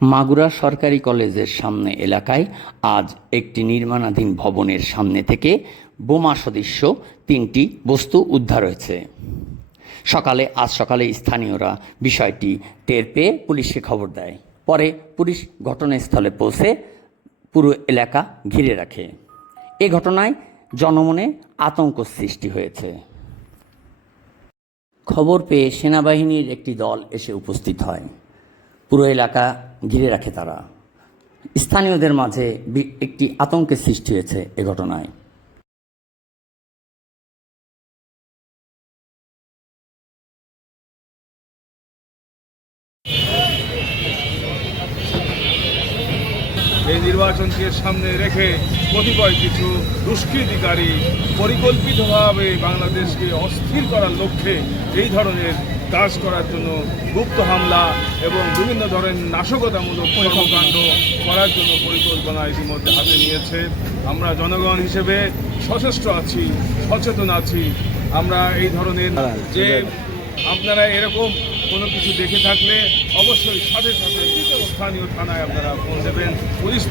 মাগুরা সরকারি কলেজের সামনে এলাকায় আজ একটি নির্মাণাধীন ভবনের সামনে থেকে বোমা সদৃশ্য তিনটি বস্তু উদ্ধার হয়েছে। সকালে, আজ সকালে স্থানীয়রা বিষয়টি টের পেয়ে পুলিশকে খবর দেয়। পরে পুলিশ ঘটনাস্থলে পৌঁছে পুরো এলাকা ঘিরে রাখে। এ ঘটনায় জনমনে আতঙ্ক সৃষ্টি হয়েছে। খবর পেয়ে সেনাবাহিনীর একটি দল এসে উপস্থিত হয়। পুরো এলাকা ঘিরে রাখে তারা। স্থানীয়দের মাঝে একটি আতঙ্কের সৃষ্টি হয়েছে এ ঘটনায়। এই নির্বাচনকে সামনে রেখে কতিপয় কিছু দুষ্কৃতিকারী পরিকল্পিতভাবে বাংলাদেশকে অস্থির করার লক্ষ্যে এই ধরনের কাজ করার জন্য গুপ্ত হামলা এবং বিভিন্ন ধরনের নাশকতামূলক কর্মকাণ্ড করার জন্য পরিকল্পনা ইতিমধ্যে হাতে নিয়েছে। আমরা জনগণ হিসেবে সচেষ্ট আছি, সচেতন আছি। আমরা এই ধরনের যে আপনারা এরকম কোনো কিছু দেখে থাকলে অবশ্যই সাথে সাথে স্থানীয় থানায় আপনারা ফোন দেবেন, পুলিশ